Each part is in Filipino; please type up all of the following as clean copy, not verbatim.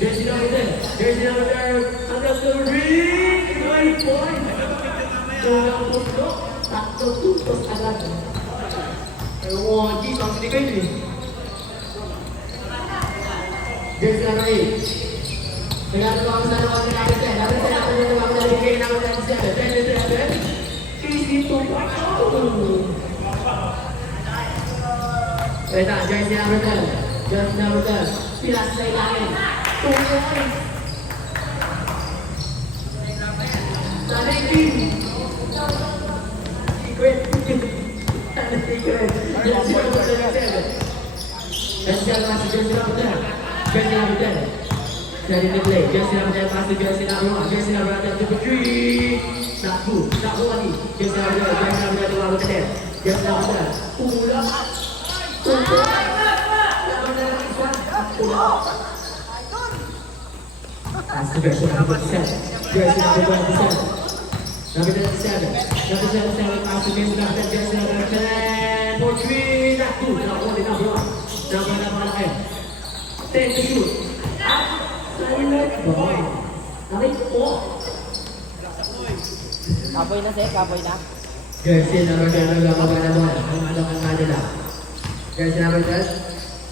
Jersey number 10. Jersey number 10. Hanggang number 3. 9 points. Unang punto. Tatlo puntos agad. Ewan, ang sinigay niyo. Jersey number 8. Nagagawa ko sa naman ng number 10. Number 10 ako dito ako nalibigay ng number 7. 10. Easy to wait na, jersey number 10. Jersey number 10. Pilas na ilalim. 2 points. Sa 19. Secret. Secret. Jersey number 7. Jersey number 10. Jersey number 10. Ready to play. Jersey number 10 pass to jersey number 1. Jersey number 10 to 3. Not 2. Not 1 lagi. Jersey number 10. Jersey number 10 to number 10. Jersey number 10. Pula. Pass to jersey number 7. Jersey number 27. Number 27. Number 77 pass to jersey number 10. Jersey number 10 for 3. Not 2. Not 1. Number 1. Number 10 to shoot. Silent boy. Aray po. Kapoy na, Sek. Kapoy na. Jersey number 10 ang gagawin na bola. Ang alakan kanila. Jersey number 10.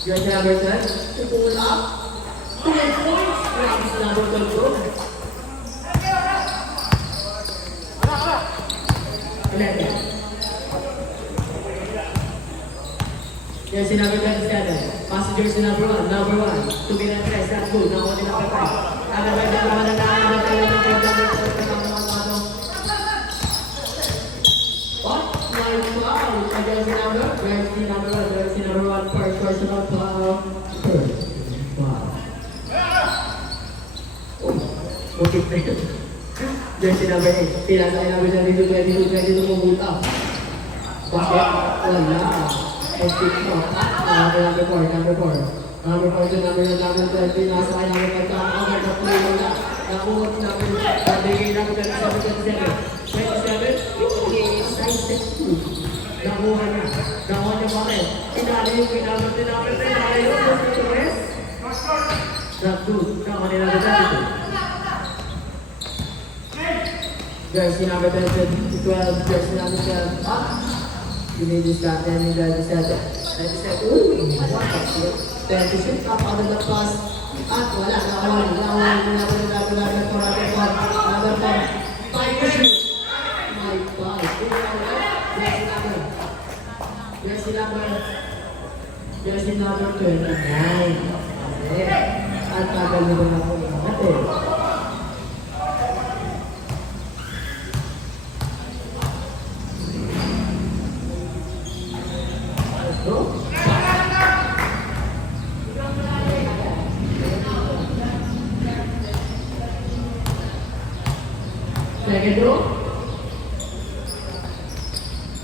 Jersey number 10. Pula. 2 points. Grabe sa number 12 ko. 11. Jersey number 27. Pass to jersey number 1. Number 1. To be na 3. Not 2. Nakuha nila pa 5. Nagabay na naman ang nakakabay ng number 12. What? My foul. Jersey number 1. Jersey number 1. First personal foul. Wow. Okay na yun. Jersey number 8. Pila sa number 22 mumuta. Bakit? Wala. And pick up. Number 4. Number 4 to number 20. Nasa kay number 5. Number 3. Wala. Nakuha number 5. Nabigay number 27. 27. Okay. Size 2. Nakuha niya. Nakuha niya pa rin. Inali yung number 3. Number 3. Inali yung number 3. Not good. Nakuha niya number 22. Jersey number 12. Jersey number 12. Pinigis natin yung 27. 27. Ooh! 26. Kapagalapas. At wala. Nakawin. Number 4. Number 4. 5 to shoot. My God. Jersey number 29. At pagalitan ako natin. Second row?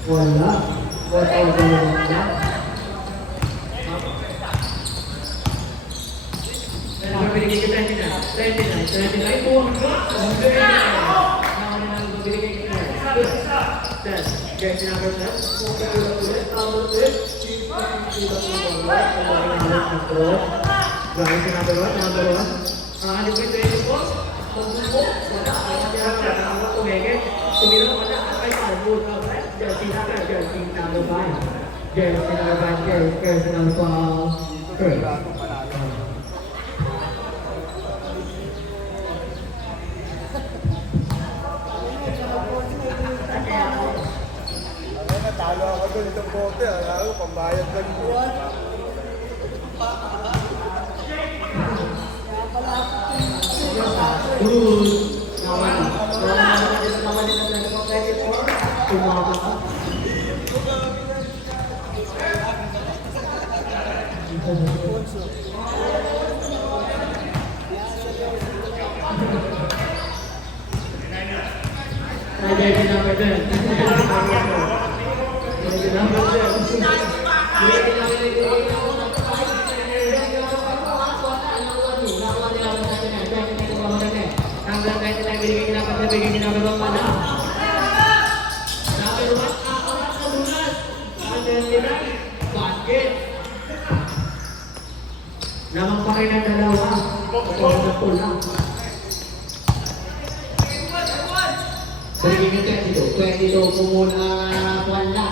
Wala. What are the wala? Ano binigay ko 29 po ang jersey number 10. Jersey number 1. Ano po ito po? Jersey number 5. Jersey number 12. Talo ako doon itong bote. Ako, pambayad lang yun. Jersey number 10. Namang pa rin ang dalawa. Pull na pull lang. Balik yung 22. 22 pumula. Wala.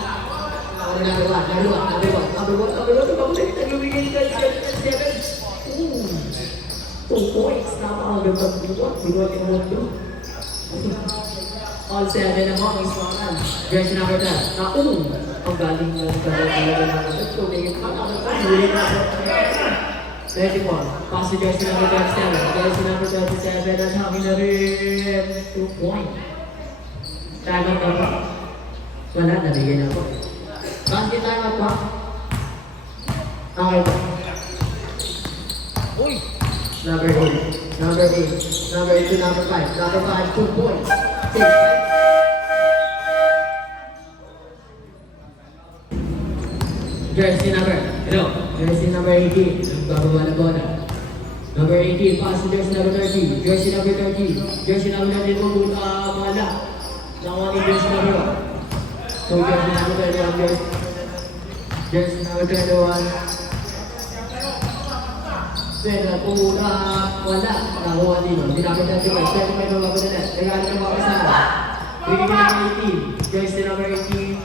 Number 1. Nagbibigay ka 7. 2 points. Napakaganda ng buwan. Bigot yung mundo. All 7 na mo ang iswangan. Jersey number 10. Ang galing ng talaga natin. Tumingin pa naman. Huli na po. 34. Pass to jersey number 27. Jersey number 27. At hangin na rin. 2 points. Time out na po. Wala, nabigay na po. Basket time out po. Okay po. Uy! Number 8. Number 8. Number 8 to number 5. Number 5, 2 points. 6. Jersey number. Hello. Jersey number 18. Bababa na bola. Number 18. Pass to jersey number 30. Jersey number 30. Jersey number 32. Wala. Nakuha ni jersey number 1. So jersey number 31. Jersey number 21. Pwede pula, wala. Nakuha dito. Dinapit natin guys. Pwede may babago na net. Regalo ng mga kasama. Bigyan ka number 18. Jersey number 18.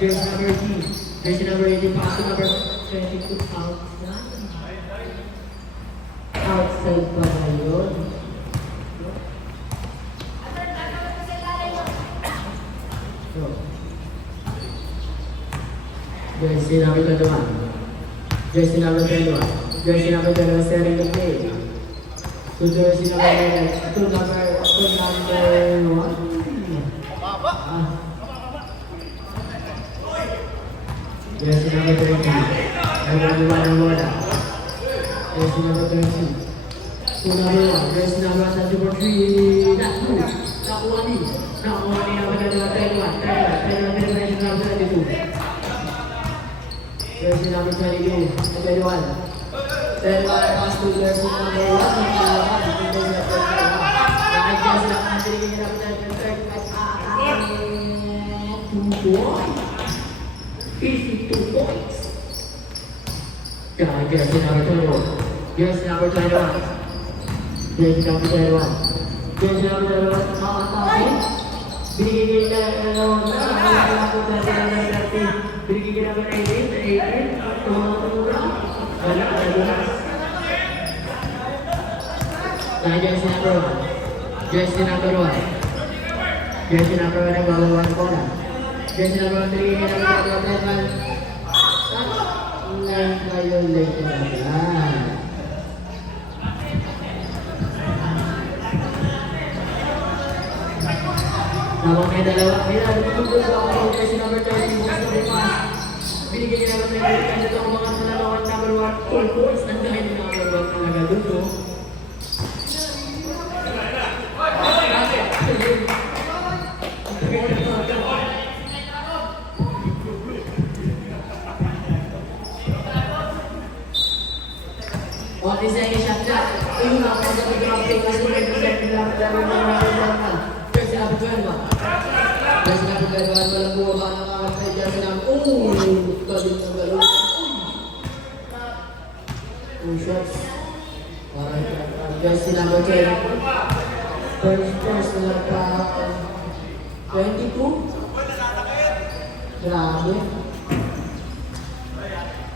Jersey number 18. Jersey number 18. Pass to number 22. Outside. Outside pa na yun. Jersey number 21. Jersey number 21. Jersey number 21 setting the play. So jersey number 1. Jersey number 30. Number 1 ang bola. Jersey number 30. So number 1. Jersey number 3. Not 2. Nakuha ni. Nakuha ni number 31. 32. Jersey number 22. 21. Then pass to jersey number 1. Kahit jersey lang ang tinigil na ng 2 points. 52 points. Kahit jersey number 21. Jersey number 21. Jersey number 21. Jersey number 21. Makakatabi. Binigay ka na binigay ka naman 18. Wala ka na bukas. Dahil jersey number 1. Jersey number 1. Jersey number 1 ang babawa ng bola. Jersey number 1 binigay ka naman ng 10. Line violation na yan. Habang may dalawa, may nalutulog ako jersey number 30, bukas na may pass. Binigay niya naman ng mga ito ang mga nalalawan number 1, 4 points. Ang dahil ng number 1 talaga doon, no? What is any shot shot? Ayun na ako sa pag-drafting kasi may percent lang dahil ng number 1. Jersey number 12. Jersey number 12. Walang buwa ng kakasay jersey number. Galing ng galaw. Two shots. Jersey number 12. First na pa 22. Grabe.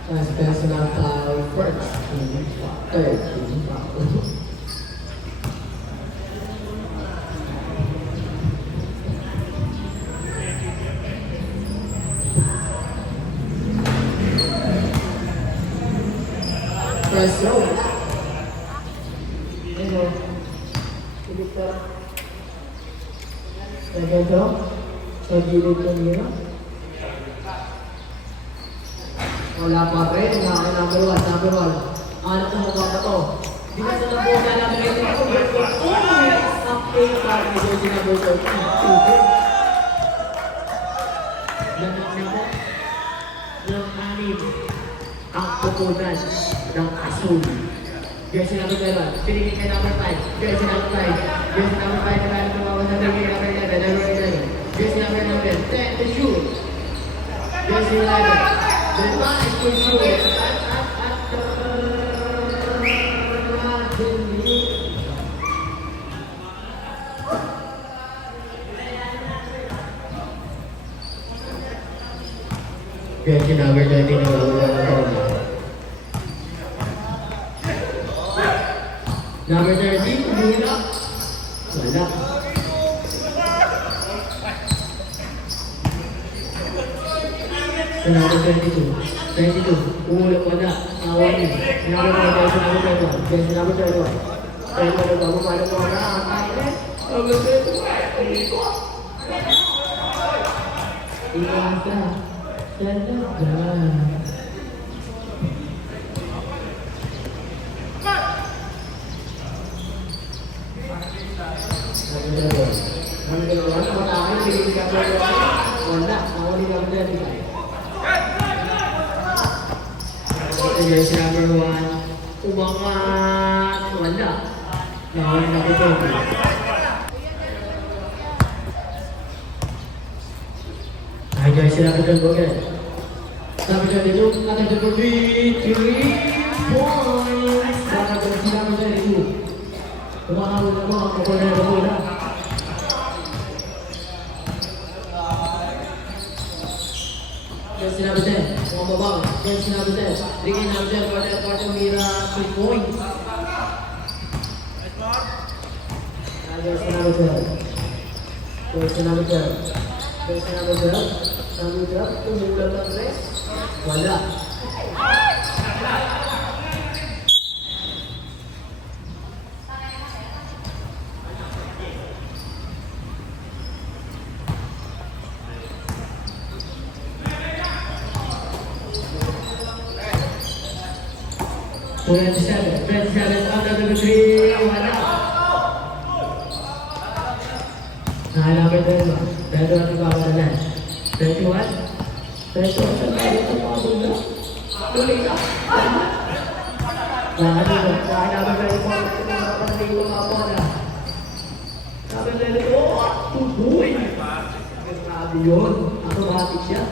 Mas jersey na pa first. 13. First row. Ano? Silip ka. Second row. Sa gilid ng nila. Wala pa rin. Number 1. Number 1. Anak na mukha pa to. Di ba sa nabuo na namin ito? Update pa rin ito si number 13. Lanang na po. Ng anim. Ang pupunan ng asul. Jersey number 11. Pinigil kay number 5. Jersey number 5. Jersey number 5 na tayo tumawa sa bigay number 11. Number 11. Jersey number 11. 10 to shoot. Jersey 11. The 5 to shoot. Jersey number 20 na gawin ng bola. Number 30, Lula. Wala. Sa number 22. 22. Umulap wala. Awan niya. Number 1, sa number 21. Jersey number 21. 21 na paano mo na. Number 21. Iwan ka. Talaga. Jersey number 1, umangat, wala. Nakawin na ko ito. Ay, jersey number 12 again. Number 22, number 23 points. Para jersey number 22. Umakawin na mo, ang kakulan na bola. Jersey number 10, bumabang. Jersey number 10, bigay number 10, quarter mira 3 points. Jersey number 12. Jersey number 12. Jersey number 12. Number 12, tumulat ang rest. Wala. Twenty-seven, under the tree, wala. Nakalapit na rin ba? Pero ano ba ako na? 21? 21, saan tayo ito makabunda? Tuloy ka! Nakalapit na rin po ako sa mga pagdito mga po na. Sabi na rin po, tubuy! Grabe yun, automatic siya.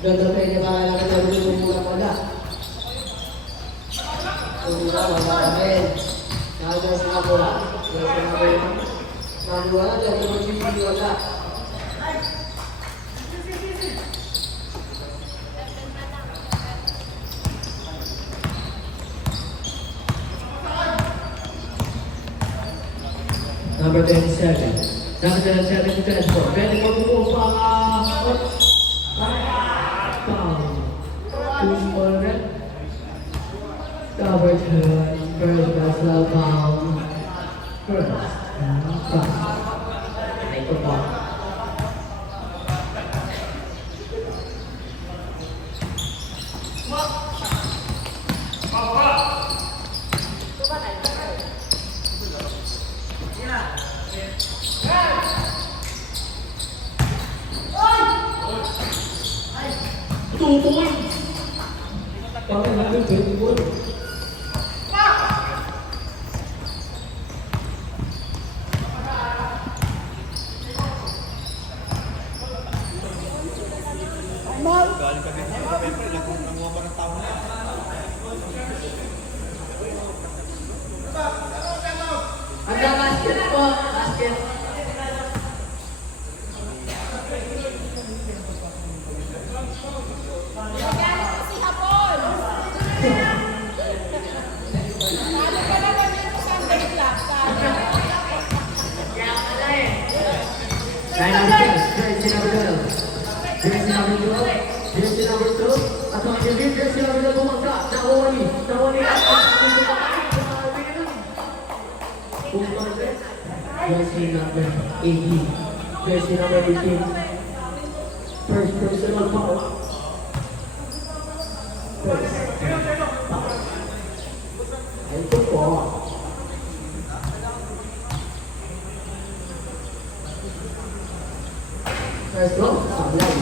Ganda tayo niya para namin namin yung mula-mula. Tumula, wala namin. Nakagay sa bola. Wala, dahil mag-sisi, wala. Number 27. Number 27 to 24. Pwede magpupo pa Who's for it? Number 2, first personal foul. First, foul. Ay ko po. Tutuloy! Bakit natin 21? Galing ka din sa November, nanguha pa ng taon na. Hanggang basket po, basket. Line number 10, jersey number 12. Jersey number 12, jersey number 12. At mga jersey, jersey number 12 bumagka. Nawali jersey number 18, jersey number 18. First personal foul. First foul. Ito po. First row, sablay.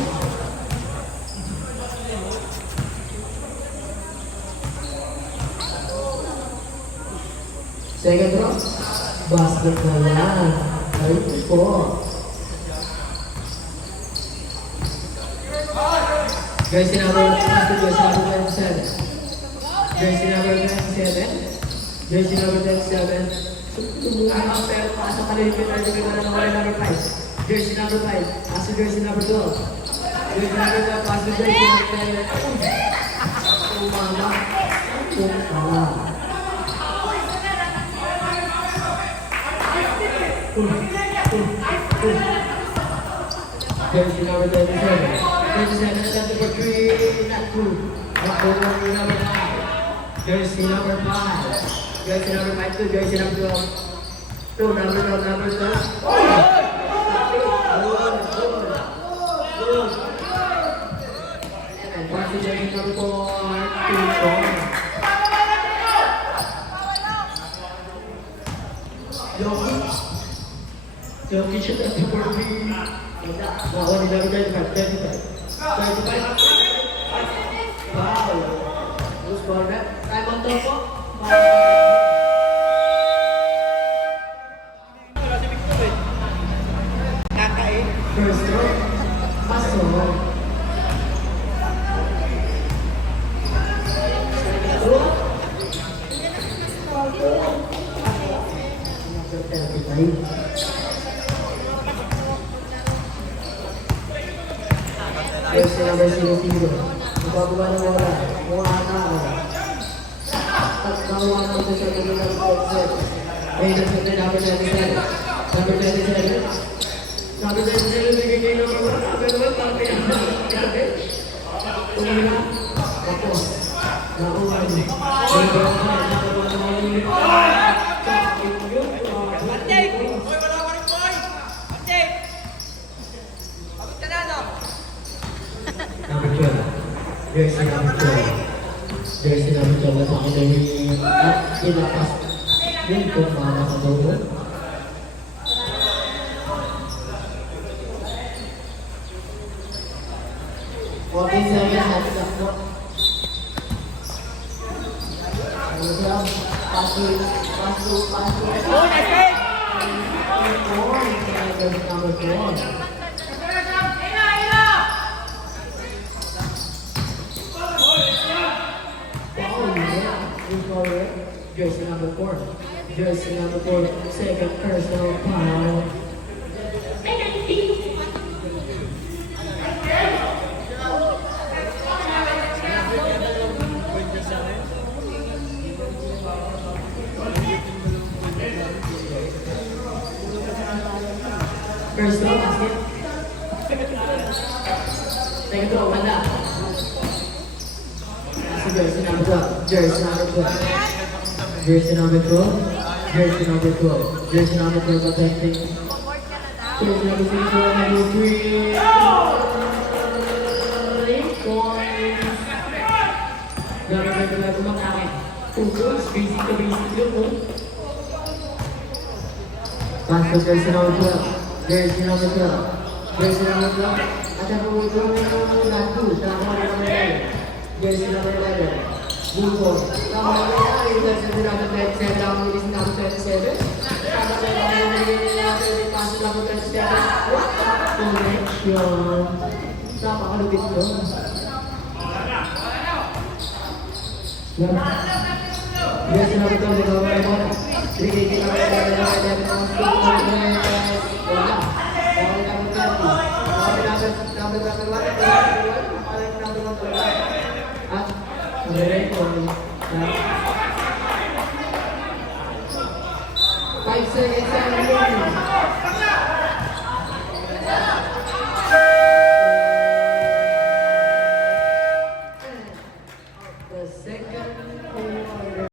Second row, basket na yan. Ayun po. Jersey number 27. Jersey number 27. Jersey number 27. Tumulong ang pero pasok ka rin yung na nawala ng price. Jersey number 5. Pass to jersey number 12. Jersey number 12. Pass to jersey number 10. Umama. Jersey number 37. 37 attempt for 3. Not good. Number 9. Jersey number 5. Jersey number 5 to jersey number 12. Two, number 12, number 12. Good. And pass to jersey number 4. 2 points. Jokic should have been for me. Now, only number 35. 35. Wow. Who's ball back? Time on top po. First throw. Pasok. Jersey number 00. Magagawa ng wala. Mukha na ako. At nakuha na ito sa kanilang set. Ay, nasa number 27. Number 27. Number 27, bigay ng mga number 1. Parang pinag-grabe. Tumula. Tapos. Nakuha niyo. Number 1. Number 1. Number 12. Jersey number 12. Jersey number 12 sa akin ay pinapas yun kung mga kadobo. Okay, so yan natin ako. Ano siya? Paso. Oh, nice hit! Number 4. Jersey number 4. Jersey number 4. Second personal foul. First throw, basket. Second throw, wala. Jersey number 12. Jersey number 12. Jersey number 12. Jersey number 12. Jersey number 12 attempting. Jersey number 6, number 3. 3 points. Gagawin ko mga akin. 2 points. Basic to basic yun po. Pass to jersey number 12. Jersey number 12. Jersey number 12. At ang pagulong na 2. Tama na naman yan. Jersey number 11. Buko. Tama na yan. Yung jersey number 27. Ang release number 27. Tama na yan. Yung pass number 27. What? Connection. Tama ka lupit ko. Jersey number 12. Ikaw ba ito? 380 number 11. Wala. Number 5 seconds and the second quarter.